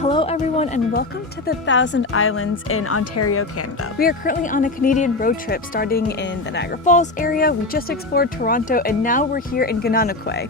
Hello everyone and welcome to the Thousand Islands in Ontario, Canada. We are currently on a Canadian road trip starting in the Niagara Falls area. We just explored Toronto and now we're here in Gananoque.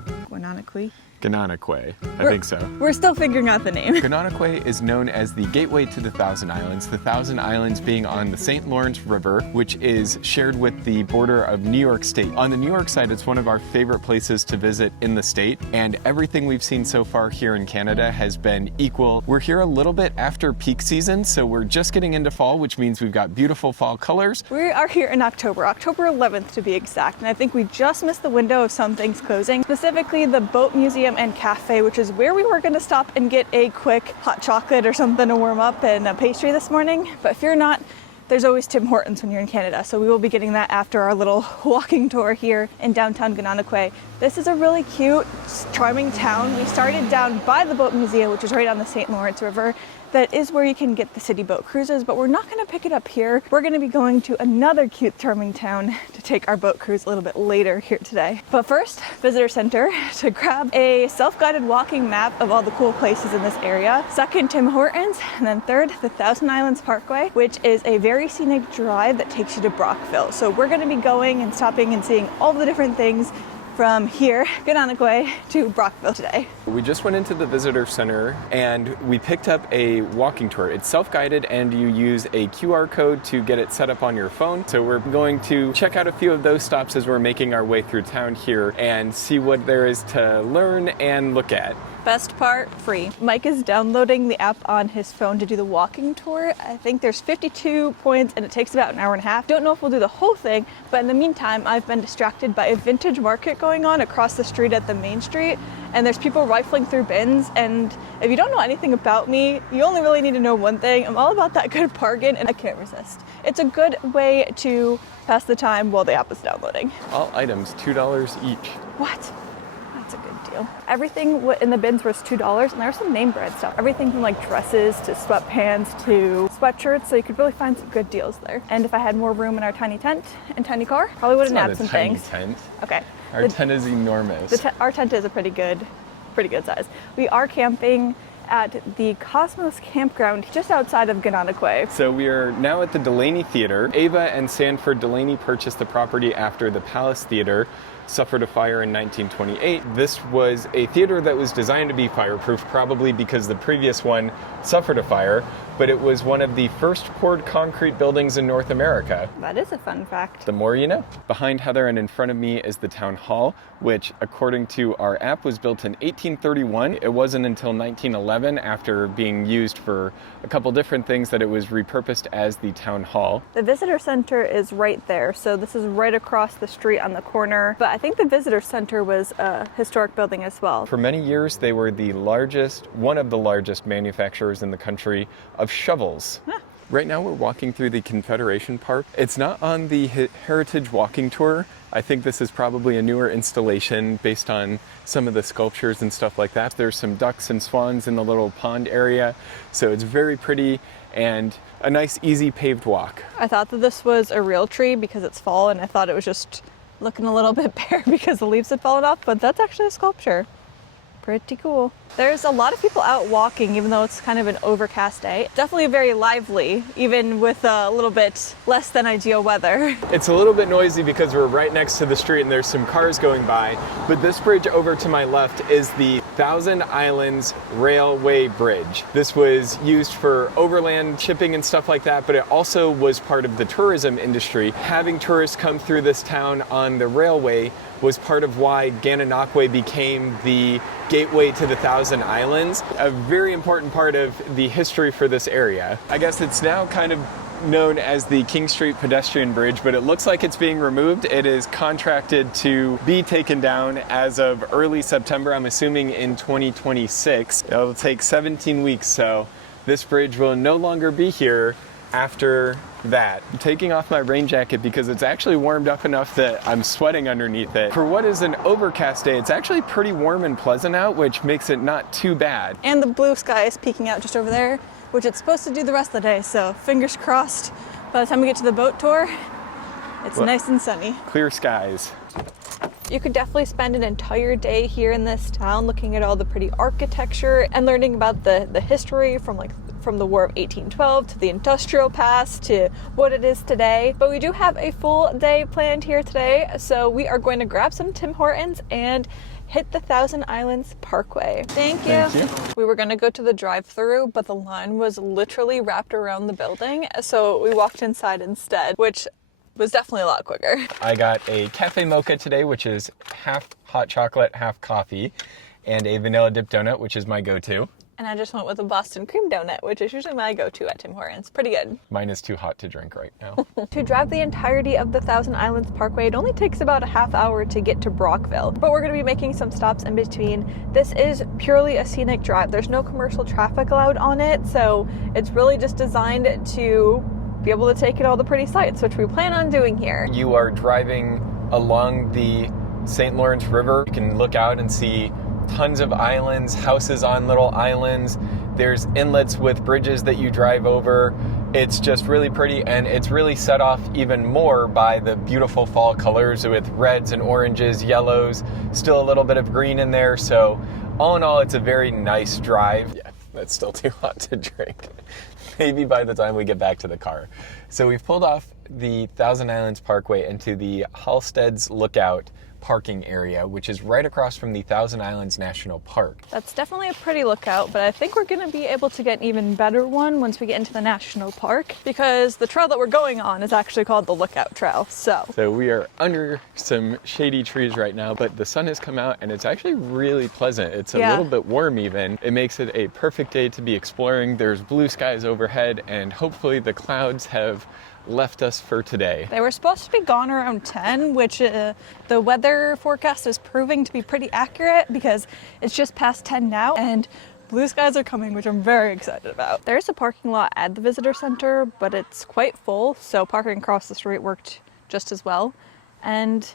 Gananoque, I think so. We're still figuring out the name. Gananoque is known as the gateway to the Thousand Islands, the Thousand Islands being on the St. Lawrence River, which is shared with the border of New York State. On the New York side, it's one of our favorite places to visit in the state, and everything we've seen so far here in Canada has been equal. We're here a little bit after peak season, so we're just getting into fall, which means we've got beautiful fall colors. We are here in October 11th to be exact, and I think we just missed the window of some things closing, specifically the Boat Museum and Cafe, which is where we were going to stop and get a quick hot chocolate or something to warm up and a pastry this morning. But fear not, there's always Tim Hortons when you're in Canada, so we will be getting that after our little walking tour here in downtown Gananoque. This is a really cute, charming town. We started down by the Boat Museum, which is right on the St. Lawrence River. That is where you can get the city boat cruises, but we're not going to pick it up here. We're going to be going to another cute, charming town to take our boat cruise a little bit later here today. But first, visitor center to grab a self-guided walking map of all the cool places in this area. Second, Tim Hortons, and then third, the Thousand Islands Parkway, which is a very scenic drive that takes you to Brockville. So we're going to be going and stopping and seeing all the different things from here, Gananoque, to Brockville today. We just went into the visitor center and we picked up a walking tour. It's self-guided and you use a QR code to get it set up on your phone. So we're going to check out a few of those stops as we're making our way through town here and see what there is to learn and look at. Best part, free. Mike is downloading the app on his phone to do the walking tour. I think there's 52 points and it takes about an hour and a half. Don't know if we'll do the whole thing, but in the meantime, I've been distracted by a vintage market going on across the street at the main street, and there's people rifling through bins. And if you don't know anything about me, you only really need to know one thing. I'm all about that good bargain and I can't resist. It's a good way to pass the time while the app is downloading. All items, $2 each. What? That's a good deal. Everything in the bins was $2, and there's some name brand stuff. Everything from like dresses to sweatpants to sweatshirts, so you could really find some good deals there. And if I had more room in our tiny tent and tiny car, probably would have nabbed some things. Tent. Okay. Our tent is enormous. Our tent is a pretty good size. We are camping at the Cosmos Campground just outside of Gananoque. So we are now at the Delaney Theater. Ava and Sanford Delaney purchased the property after the Palace Theater suffered a fire in 1928. This was a theater that was designed to be fireproof, probably because the previous one suffered a fire, but it was one of the first poured concrete buildings in North America. That is a fun fact. The more you know. Behind Heather and in front of me is the town hall, which according to our app was built in 1831. It wasn't until 1911, after being used for a couple different things, that it was repurposed as the town hall. The visitor center is right there, so this is right across the street on the corner, but I think the visitor center was a historic building as well. For many years, they were one of the largest manufacturers in the country of shovels. Huh. Right now we're walking through the Confederation Park. It's not on the Heritage Walking Tour. I think this is probably a newer installation based on some of the sculptures and stuff like that. There's some ducks and swans in the little pond area, so it's very pretty and a nice, easy paved walk. I thought that this was a real tree because it's fall, and I thought it was just looking a little bit bare because the leaves had fallen off, but that's actually a sculpture. Pretty cool. There's a lot of people out walking, even though it's kind of an overcast day. Definitely very lively, even with a little bit less than ideal weather. It's a little bit noisy because we're right next to the street and there's some cars going by, but this bridge over to my left is the Thousand Islands Railway Bridge. This was used for overland shipping and stuff like that, but it also was part of the tourism industry. Having tourists come through this town on the railway was part of why Gananoque became the gateway to the Thousand Islands, a very important part of the history for this area. I guess it's now kind of known as the King Street Pedestrian Bridge, but it looks like it's being removed. It is contracted to be taken down as of early September, I'm assuming in 2026. It'll take 17 weeks, so this bridge will no longer be here after that. I'm taking off my rain jacket because it's actually warmed up enough that I'm sweating underneath it. For what is an overcast day, it's actually pretty warm and pleasant out, which makes it not too bad. And the blue sky is peeking out just over there, which it's supposed to do the rest of the day, so fingers crossed. By the time we get to the boat tour, it's nice and sunny. Clear skies. You could definitely spend an entire day here in this town looking at all the pretty architecture and learning about the history from the War of 1812 to the industrial past to what it is today. But we do have a full day planned here today, so we are going to grab some Tim Hortons and hit the Thousand Islands Parkway. Thank you. Thank you. We were gonna go to the drive-thru, but the line was literally wrapped around the building, so we walked inside instead, which was definitely a lot quicker. I got a cafe mocha today, which is half hot chocolate, half coffee, and a vanilla dip donut, which is my go-to. And I just went with a Boston cream donut, which is usually my go-to at Tim Hortons. Pretty good. Mine is too hot to drink right now. To drive the entirety of the Thousand Islands Parkway, it only takes about a half hour to get to Brockville. But we're going to be making some stops in between. This is purely a scenic drive. There's no commercial traffic allowed on it, so it's really just designed to be able to take in all the pretty sights, which we plan on doing here. You are driving along the St. Lawrence River. You can look out and see tons of islands, houses on little islands. There's inlets with bridges that you drive over. It's just really pretty, and it's really set off even more by the beautiful fall colors with reds and oranges, yellows, still a little bit of green in there. So all in all, it's a very nice drive. Yeah, that's still too hot to drink. Maybe by the time we get back to the car. So we've pulled off the Thousand Islands Parkway into the Halstead's Lookout parking area, which is right across from the Thousand Islands National Park. That's definitely a pretty lookout, but I think we're going to be able to get an even better one once we get into the national park, because the trail that we're going on is actually called the Lookout Trail. So we are under some shady trees right now, but the sun has come out and it's actually really pleasant. It's a little bit warm even. It makes it a perfect day to be exploring. There's blue skies overhead, and hopefully the clouds have left us for today. They were supposed to be gone around 10, which the weather forecast is proving to be pretty accurate because it's just past 10 now and blue skies are coming, which I'm very excited about. There's a parking lot at the visitor center, but it's quite full, so parking across the street worked just as well. And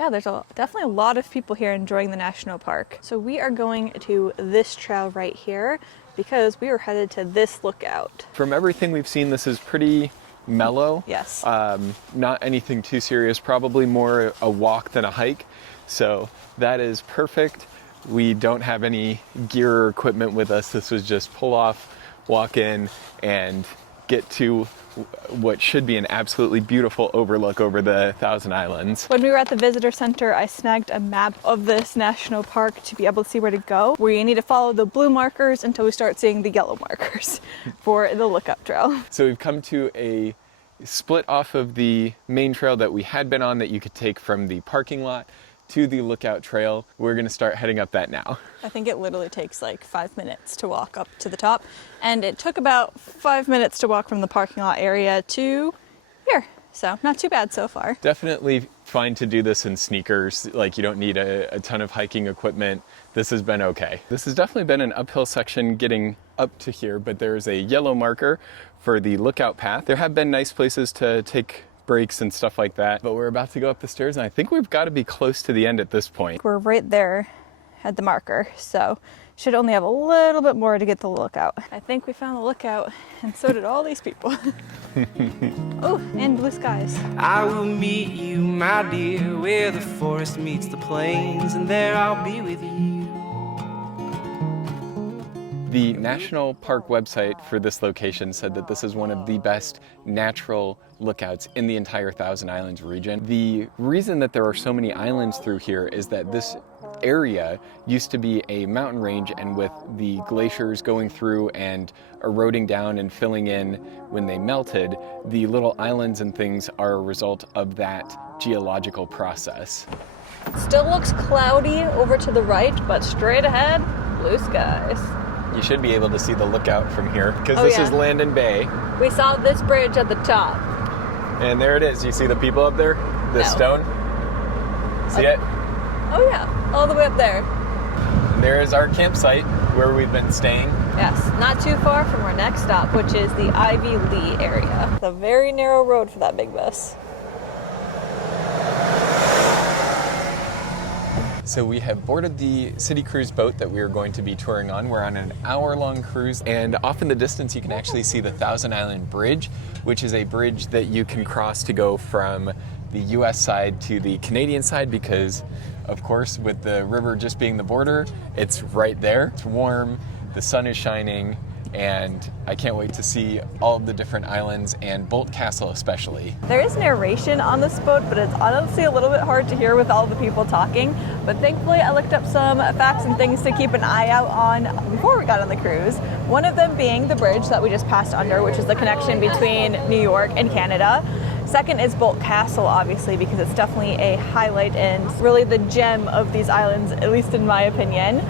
yeah, there's definitely a lot of people here enjoying the national park. So we are going to this trail right here because we are headed to this lookout. From everything we've seen, this is pretty mellow. Yes. Not anything too serious, probably more a walk than a hike. So that is perfect. We don't have any gear or equipment with us. This was just pull off, walk in, and get to what should be an absolutely beautiful overlook over the Thousand Islands. When we were at the visitor center, I snagged a map of this national park to be able to see where to go. We need to follow the blue markers until we start seeing the yellow markers for the lookout trail. So we've come to a split off of the main trail that we had been on that you could take from the parking lot to the lookout trail. We're gonna start heading up that now. I think it literally takes like 5 minutes to walk up to the top, and it took about 5 minutes to walk from the parking lot area to here. So not too bad so far. Definitely fine to do this in sneakers. Like, you don't need a ton of hiking equipment. This has been okay. This has definitely been an uphill section getting up to here, but there's a yellow marker for the lookout path. There have been nice places to take breaks and stuff like that, but we're about to go up the stairs and I think we've got to be close to the end at this point. We're right there at the marker, so should only have a little bit more to get the lookout. I think we found the lookout, and so did all these people. Oh, and blue skies. I will meet you, my dear, where the forest meets the plains, and there I'll be with you. The National Park website for this location said that this is one of the best natural lookouts in the entire Thousand Islands region. The reason that there are so many islands through here is that this area used to be a mountain range, and with the glaciers going through and eroding down and filling in when they melted, the little islands and things are a result of that geological process. Still looks cloudy over to the right, but straight ahead, blue skies. You should be able to see the lookout from here, because this is Landon Bay. We saw this bridge at the top. And there it is. You see the people up there? The stone? See it? Oh yeah, all the way up there. And there is our campsite where we've been staying. Yes, not too far from our next stop, which is the Ivy Lea area. It's a very narrow road for that big bus. So we have boarded the city cruise boat that we are going to be touring on. We're on an hour-long cruise, and off in the distance you can actually see the Thousand Island Bridge, which is a bridge that you can cross to go from the US side to the Canadian side because of course, with the river just being the border, it's right there. It's warm, the sun is shining, and I can't wait to see all of the different islands and Boldt Castle especially. There is narration on this boat, but it's honestly a little bit hard to hear with all the people talking. But thankfully I looked up some facts and things to keep an eye out on before we got on the cruise. One of them being the bridge that we just passed under, which is the connection between New York and Canada. Second is Boldt Castle, obviously, because it's definitely a highlight and really the gem of these islands, at least in my opinion.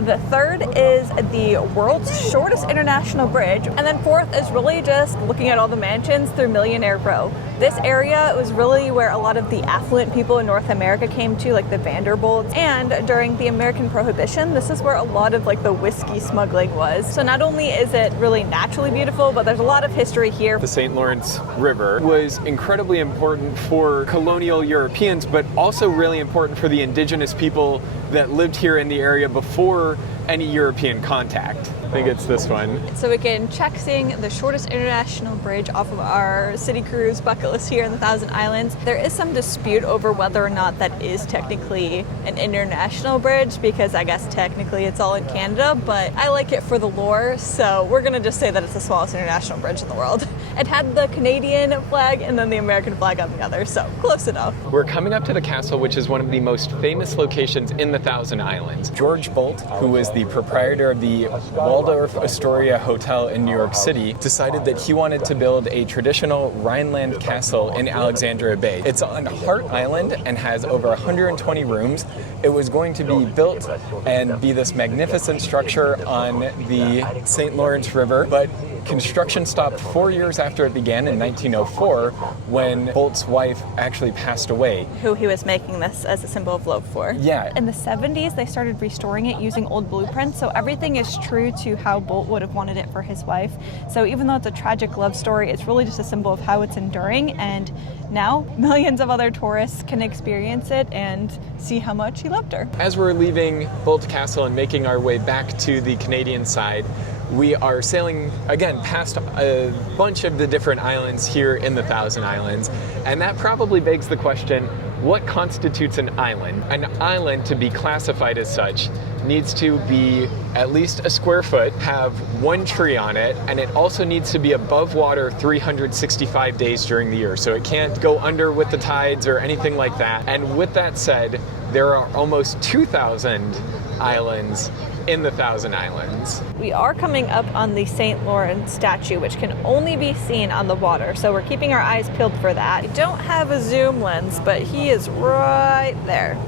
The third is the world's shortest international bridge. And then fourth is really just looking at all the mansions through Millionaire Row. This area was really where a lot of the affluent people in North America came to, like the Vanderbilts. And during the American Prohibition, this is where a lot of like the whiskey smuggling was. So not only is it really naturally beautiful, but there's a lot of history here. The St. Lawrence River was incredibly important for colonial Europeans, but also really important for the indigenous people that lived here in the area before any European contact. I think it's this one. So we can check seeing the shortest international bridge off of our city cruise bucket list here in the Thousand Islands. There is some dispute over whether or not that is technically an international bridge, because I guess technically it's all in Canada, but I like it for the lore, so we're gonna just say that it's the smallest international bridge in the world. It had the Canadian flag and then the American flag on the other, so close enough. We're coming up to the castle, which is one of the most famous locations in the Thousand Islands. George Boldt, who was the proprietor of the Waldorf Astoria Hotel in New York City, decided that he wanted to build a traditional Rhineland castle in Alexandria Bay. It's on Hart Island and has over 120 rooms. It was going to be built and be this magnificent structure on the St. Lawrence River, but construction stopped 4 years after it began in 1904 when Boldt's wife actually passed away. Who he was making this as a symbol of love for. Yeah. In the 70s, they started restoring it using old blueprints, so everything is true to how Boldt would have wanted it for his wife. So even though it's a tragic love story, it's really just a symbol of how it's enduring, and now millions of other tourists can experience it and see how much he loved her. As we're leaving Boldt Castle and making our way back to the Canadian side, we are sailing again past a bunch of the different islands here in the Thousand Islands, and that probably begs the question, what constitutes an island? An island, to be classified as such, needs to be at least a square foot, have one tree on it, and it also needs to be above water 365 days during the year. So it can't go under with the tides or anything like that. And with that said, there are almost 2,000 islands in the Thousand Islands. We are coming up on the St. Lawrence statue, which can only be seen on the water, so we're keeping our eyes peeled for that. I don't have a zoom lens, but he is right there.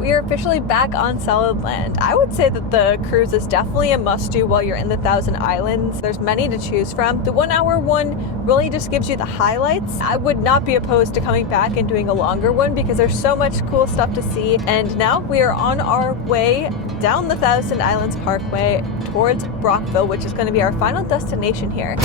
We are officially back on solid land. I would say that the cruise is definitely a must-do while you're in the Thousand Islands. There's many to choose from. The 1 hour one really just gives you the highlights. I would not be opposed to coming back and doing a longer one because there's so much cool stuff to see. And now we are on our way down the Thousand Islands Parkway towards Brockville, which is going to be our final destination here.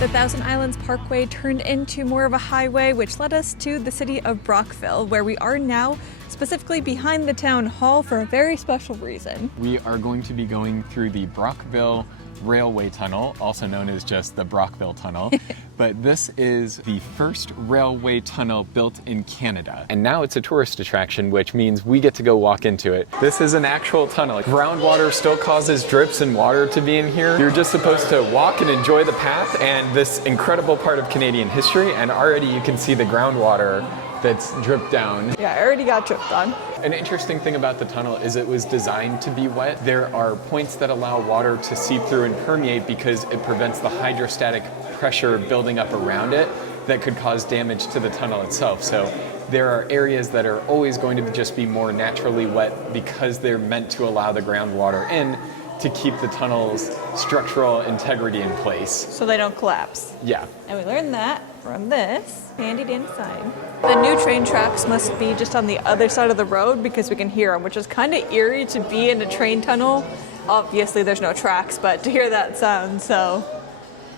The Thousand Islands Parkway turned into more of a highway, which led us to the city of Brockville, where we are now, specifically behind the town hall for a very special reason. We are going to be going through the Brockville Railway Tunnel, also known as just the Brockville Tunnel. But this is the first railway tunnel built in Canada. And now it's a tourist attraction, which means we get to go walk into it. This is an actual tunnel. Groundwater still causes drips and water to be in here. You're just supposed to walk and enjoy the path and this incredible part of Canadian history, and already you can see the groundwater that's dripped down. Yeah, I already got dripped on. An interesting thing about the tunnel is it was designed to be wet. There are points that allow water to seep through and permeate because it prevents the hydrostatic pressure building up around it that could cause damage to the tunnel itself. So there are areas that are always going to just be more naturally wet because they're meant to allow the groundwater in to keep the tunnel's structural integrity in place. So they don't collapse. Yeah. And we learned that from this handy dandy sign. The new train tracks must be just on the other side of the road because we can hear them, which is kind of eerie to be in a train tunnel. Obviously there's no tracks, but to hear that sound, so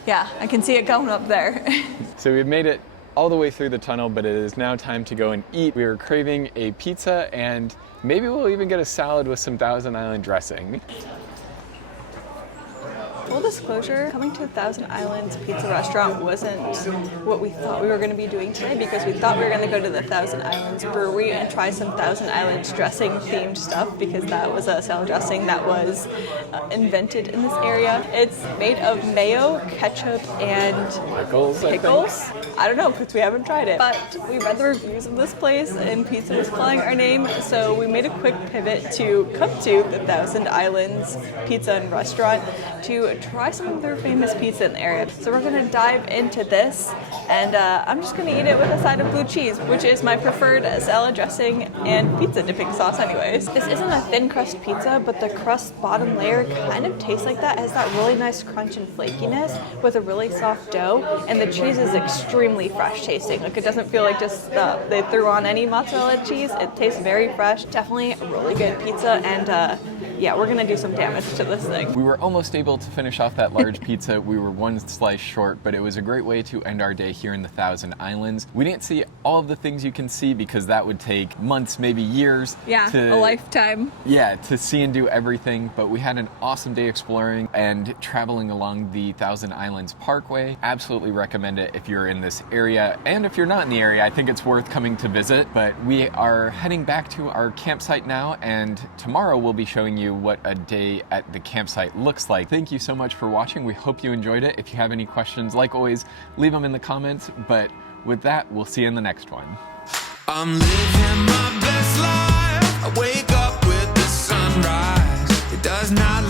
yeah, I can see it going up there. So we've made it all the way through the tunnel, but it is now time to go and eat. We are craving a pizza, and maybe we'll even get a salad with some Thousand Island dressing. Full disclosure, coming to Thousand Islands Pizza Restaurant wasn't what we thought we were going to be doing today, because we thought we were going to go to the Thousand Islands Brewery and try some Thousand Islands dressing themed stuff, because that was a salad dressing that was invented in this area. It's made of mayo, ketchup, and pickles. I don't know, because we haven't tried it. But we read the reviews of this place and pizza was calling our name, so we made a quick pivot to come to the Thousand Islands Pizza and Restaurant to try some of their famous pizza in the area. So we're gonna dive into this, and I'm just gonna eat it with a side of blue cheese, which is my preferred salad dressing and pizza dipping sauce anyways. This isn't a thin crust pizza, but the crust bottom layer kind of tastes like that. It has that really nice crunch and flakiness with a really soft dough, and the cheese is extremely fresh tasting. Like, it doesn't feel like just they threw on any mozzarella cheese. It tastes very fresh. Definitely a really good pizza, and yeah, we're gonna do some damage to this thing. We were almost able to finish off that large pizza. We were one slice short, but it was a great way to end our day here in the Thousand Islands. We didn't see all of the things you can see, because that would take months, maybe years. Yeah, a lifetime. Yeah, to see and do everything, but we had an awesome day exploring and traveling along the Thousand Islands Parkway. Absolutely recommend it if you're in this area, and if you're not in the area, I think it's worth coming to visit. But we are heading back to our campsite now, and tomorrow we'll be showing you what a day at the campsite looks like. Thank you so much for watching. We hope you enjoyed it. If you have any questions, like always, leave them in the comments. But with that, we'll see you in the next one. I'm living my best life. I wake up with the sunrise. It does not